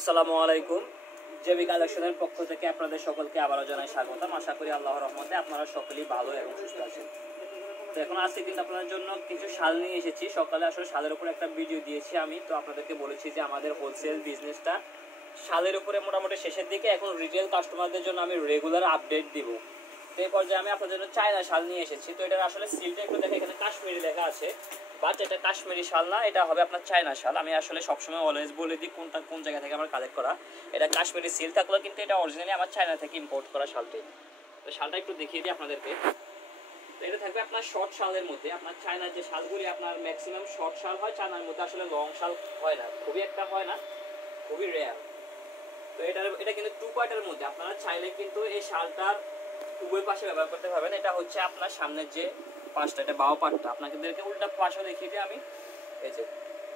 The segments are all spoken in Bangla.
আসসালামু আলাইকুম। জেবি কালেকশনের পক্ষ থেকে আপনাদের সকলকে আবারও জানাই স্বাগতম। আশা করি আল্লাহর রহমতে আপনারা সকলেই ভালো এবং সুস্থ আছেন। তো এখন আজকে কিন্তু আপনাদের জন্য কিছু শাল নিয়ে এসেছি। সকালে আসলে শালের উপর একটা ভিডিও দিয়েছি আমি, তো আপনাদেরকে বলেছি যে আমাদের হোলসেল বিজনেসটা শালের উপরে মোটামুটি শেষের দিকে, এখন রিটেল কাস্টমারদের জন্য আমি রেগুলার আপডেট দিব। তো এই পর্যায়ে আমি আপনাদের জন্য চায়না শাল নিয়ে এসেছি। তো এটার আসলে সিলটা একটু দেখে, এখানে কাশ্মীরি লেখা আছে, বাট এটা কাশ্মীরি শাল না, এটা হবে আপনার চায়না শাল। আমি আসলে সবসময় অলওয়েজ বলে দিই কোনটা কোন জায়গা থেকে আমার কালেক্ট করা। এটা কাশ্মীরি সিল থাকলেও কিন্তু এটা অরিজিনালি আমার চায়না থেকে ইম্পোর্ট করা শালটি। তো শালটা একটু দেখিয়ে দিই আপনাদেরকে। তো এটা থাকবে আপনার শর্ট শালের মধ্যে। আপনার চায়নার যে শালগুলি আপনার ম্যাক্সিমাম শর্ট শাল হয়, চায়নার মধ্যে আসলে লং শাল হয় না, খুবই একটা হয় না, খুবই রেয়ার। তো এটা কিন্তু টু পার্টের মধ্যে। আপনারা চাইলে কিন্তু এই শালটার উভয় পাশে ব্যবহার করতে পারবেন। এটা হচ্ছে আপনার সামনের যে পাশটা, এটা বাও পার্টটা, আপনাদেরকে উল্টা পাশও দেখিয়ে দিই আমি। এই যে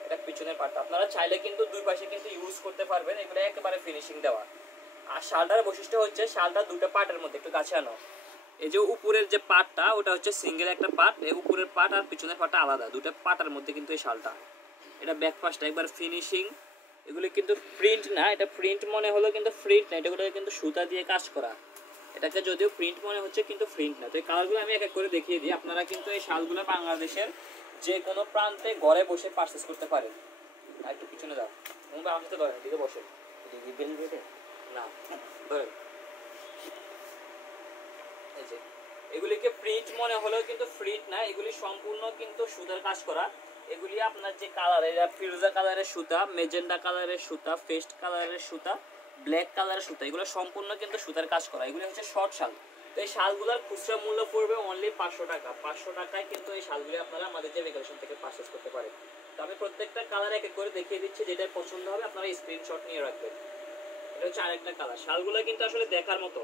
এটা পিছনের পার্টটা, আপনারা চাইলে কিন্তু দুই পাশে কিন্তু ইউজ করতে পারবেন। এগুলো একেবারে ফিনিশিং দেওয়া। আর শালটার বৈশিষ্ট্য হচ্ছে শালটা দুটো পার্টের মধ্যে, একটু কাছে আনো। এই যে উপরের যে পার্টটা ওটা হচ্ছে সিঙ্গেল একটা পার্ট, এই উপরের পার্ট আর পিছনের পার্টটা আলাদা, দুটো পার্টের মধ্যে কিন্তু এই শালটা। এটা ব্যাক পাশটা একবার ফিনিশিং। এগুলো কিন্তু প্রিন্ট না, এটা প্রিন্ট মনে হলো কিন্তু প্রিন্ট না, এটাগুলো কিন্তু সুতা দিয়ে কাজ করা। এটাকে যদিও প্রিন্ট মনে হচ্ছে কিন্তু প্রিন্ট না। তো এই কালারগুলো আমি এক এক করে দেখিয়ে দিই। আপনারা কিন্তু এই শালগুলো বাংলাদেশের যে কোনো প্রান্তে ঘরে বসে পারচেস করতে পারেন। আর একটু পিছনে যাও, তোমরা আমার সাথে ধরেন, দিকে বসে না ধরেন। এই যে এগুলিকে প্রিন্ট মনে হলেও কিন্তু প্রিন্ট না, এগুলি সম্পূর্ণ কিন্তু সুতার কাজ করা। এগুলি আপনার যে কালার, এটা ফিরোজা কালারের সুতা, মেজেন্ডা কালারের সুতা, পেস্ট কালারের সুতা, ব্ল্যাক কালারের সুতা, এগুলো সম্পূর্ণ কিন্তু সুতার কাজ করা। এগুলি হচ্ছে শর্ট শাল। তো এই শালগুলোর খুচরা মূল্য পড়বে অনলি 500 টাকা। 500 টাকায় কিন্তু এই শালগুলি আপনারা আমাদের যে কালেকশন থেকে পারচেস করতে পারেন। তো আমি প্রত্যেকটা কালার এক এক করে দেখিয়ে দিচ্ছি, যেটা পছন্দ হবে আপনারা স্ক্রিনশট নিয়ে রাখবেন। এটা হচ্ছে আরেকটা কালার। শালগুলো কিন্তু আসলে দেখার মতো।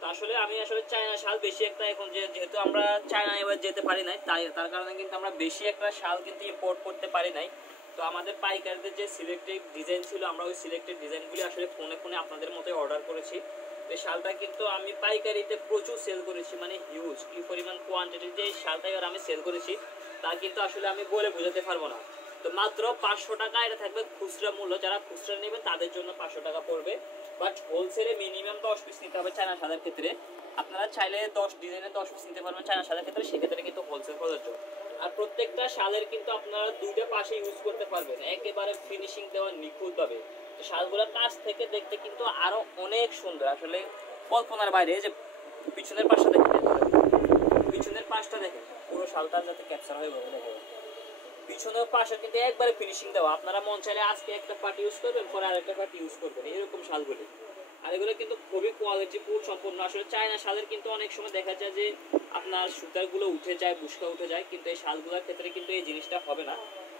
তো আসলে আমি আসলে চায়না শাল বেশি একটা, এখন যেহেতু আমরা চায়না এবার যেতে পারি নাই, তার কারণে কিন্তু আমরা বেশি একটা শাল কিন্তু ইম্পোর্ট করতে পারি নাই। তো আমাদের পাইকারদের যে সিলেক্টেড ডিজাইন ছিল, আমরা ওই সিলেক্টেড ডিজাইনগুলি আসলে ফোনে ফোনে আপনাদের মতোই অর্ডার করেছি। তো এই শালটা কিন্তু আমি পাইকারিতে প্রচুর সেল করেছি, মানে হিউজ কি পরিমাণ কোয়ান্টিটির যে শালটা এবার আমি সেল করেছি তা কিন্তু আসলে আমি বলে বোঝাতে পারবো না। তো মাত্র 500 টাকা এটা থাকবে খুচরা মূল্য। যারা খুচরা নেবে তাদের জন্য 500 টাকা পড়বে, বাট হোলসেলে মিনিমাম 10 পিস নিতে হবে চায়না শালের ক্ষেত্রে। আপনারা চাইলে 10 ডিজাইনের 10 পিস নিতে পারবেন চায়না শালের ক্ষেত্রে, সেক্ষেত্রে কিন্তু হোলসেল প্রযোজ্য। আর প্রত্যেকটা শালের কিন্তু আপনারা দুইটা পাশে ইউজ করতে পারবেন, একেবারে ফিনিশিং দেওয়া নিখুঁতভাবে। তো শালগুলোর কাছ থেকে দেখতে কিন্তু আরো অনেক সুন্দর, আসলে কল্পনার বাইরে। যে পিছনের পাশটা দেখেন, পিছনের পাশটা দেখেন, পুরো শালটা যাতে ক্যাপচার হয়ে বলে দেখেন। পিছনের পাশে কিন্তু একবারে ফিনিশিং দেওয়া। আপনারা মন চাইলে আজকে একটা পার্ট ইউজ করবেন, পরে আরেকটা পার্ট ইউজ করবেন, এরকম শালগুলি। আর এগুলো কিন্তু খুবই কোয়ালিটিফুল সম্পূর্ণ। আসলে চায়না শালের কিন্তু অনেক সময় দেখা যায় যে আপনার সুতারগুলো উঠে যায়, বুশকা উঠে যায়, কিন্তু এই শালগুলোর ক্ষেত্রে কিন্তু এই জিনিসটা হবে না।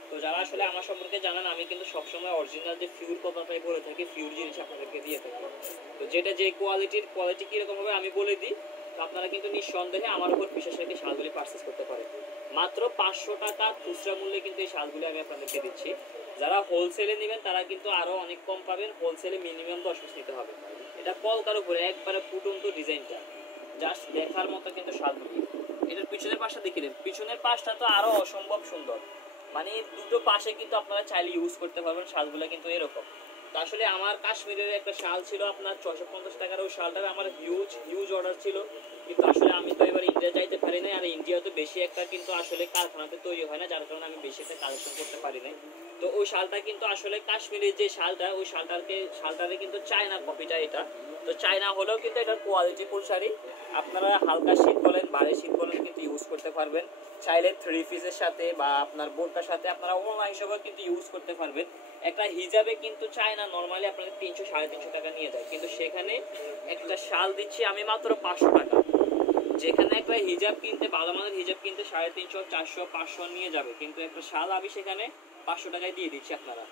তো যারা আসলে আমার সম্পর্কে জানেন, আমি কিন্তু সবসময় অরিজিনাল যে ফিউর কথাটাই বলে থাকি, ফিউর জিনিস আপনাদেরকে দিয়ে থাকি। তো যেটা যে কোয়ালিটি কীরকম হবে আমি বলে দিই। তো আপনারা কিন্তু নিঃসন্দেহে আমার উপর বিশ্বাস রেখে শালগুলি পারচেস করতে পারেন। মাত্র 500 টাকা খুচরা মূল্যে কিন্তু এই শালগুলি আমি আপনাদেরকে দিচ্ছি। যারা হোলসেলে নেবেন তারা কিন্তু আরও অনেক কম পাবেন। হোলসেলে মিনিমাম 10 পিস নিতে হবে। এটা কলকার উপরে একবারে ফুটন্ত ডিজাইনটা, জাস্ট দেখার মতো কিন্তু শালগুলি। এটার পিছনের পাশটা দেখিয়ে দেন, পিছনের পাশটা তো আরও অসম্ভব সুন্দর। মানে দুটো পাশে কিন্তু আপনারা চাইলে ইউজ করতে পারবেন। শালগুলো কিন্তু এরকম। তো আসলে আমার কাশ্মীরের একটা শাল ছিল আপনার 650 টাকার, ওই শালটার আমার হিউজ অর্ডার ছিল, কিন্তু আসলে আমি তো এবার ইন্ডিয়া যাইতে পারি নাই। আর ইন্ডিয়া তো বেশি একটা কিন্তু আসলে কারখানাতে তৈরি হয় না, যার কারণে আমি বেশি একটা কালেকশন করতে পারি নাই। তো ওই শালটা কিন্তু আসলে কাশ্মীরের যে শালটা, ওই শালটারে কিন্তু চায়না কপিটা এটা। তো চায়না হলেও কিন্তু এটার কোয়ালিটি ফুল শাড়ি। আপনারা হালকা শীত বলেন ভারী শীত বলেন কিন্তু ইউজ করতে পারবেন। চাইলে 3 পিসের সাথে বা আপনার বোরকার সাথে আপনারা ওড়না হিসেবে কিন্তু ইউজ করতে পারবেন। একটা হিজাবে কিন্তু চায়না নর্মালি আপনাদের 300-350 টাকা নিয়ে যায়, কিন্তু সেখানে একটা শাল দিচ্ছি আমি মাত্র 500 টাকা। যেখানে একটা হিজাব কিনতে, ভালো মানের হিজাব কিনতে 350, 400, 500 নিয়ে যাবে, কিন্তু একটা শাল আমি সেখানে 500 টাকায় দিয়ে দিচ্ছি আপনারা।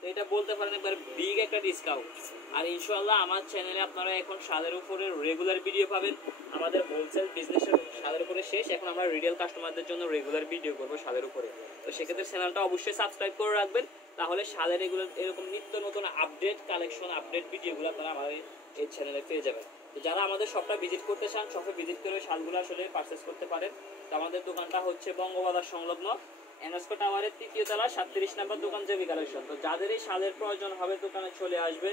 তো এটা বলতে পারেন একবার বিগ একটা ডিসকাউন্ট। আর ইনশাআল্লাহ আমার চ্যানেলে আপনারা এখন শালের উপরে রেগুলার ভিডিও পাবেন। আমাদের হোলসেল বিজনেসের শালের উপরে শেষ, এখন আমরা রিটেল কাস্টমারদের জন্য রেগুলার ভিডিও করবো শালের উপরে। তো সেক্ষেত্রে চ্যানেলটা অবশ্যই সাবস্ক্রাইব করে রাখবেন, তাহলে শালের এরকম নিত্য নতুন আপডেট কালেকশন, আপডেট ভিডিওগুলো আপনারা আমাদের এই চ্যানেলে পেয়ে যাবেন। তো যারা আমাদের শপটা ভিজিট করতে চান, শপে ভিজিট করে শালগুলো আসলে পারচেস করতে পারেন। তো আমাদের দোকানটা হচ্ছে বঙ্গবাজার সংলগ্ন এনস্কো টাওয়ারের 3য় তলা 37 নম্বর দোকান জেবি কালেকশন। তো যাদের এই শালের প্রয়োজন হবে দোকানে চলে আসবে,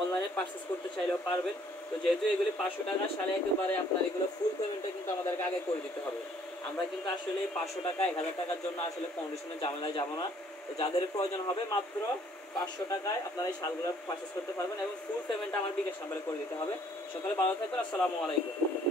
অনলাইনে পারচেস করতে চাইলেও পারবেন। তো যেহেতু এগুলি 500 টাকা শালে একেবারে আপনার এগুলো ফুল পেমেন্টটা কিন্তু আমাদেরকে আগে করে দিতে হবে। আমরা কিন্তু আসলে 500 টাকা 1000 টাকার জন্য আসলে কন্ডিশনে ঝামেলায় যাবো না। তো যাদের প্রয়োজন হবে মাত্র 500 টাকায় আপনারা এই শালগুলো পারচেস করতে পারবেন এবং ফুল পেমেন্টটা আমার বিকাশ নাম্বারে করে দিতে হবে। সকালে ভালো থাকবেন, আসসালামু আলাইকুম।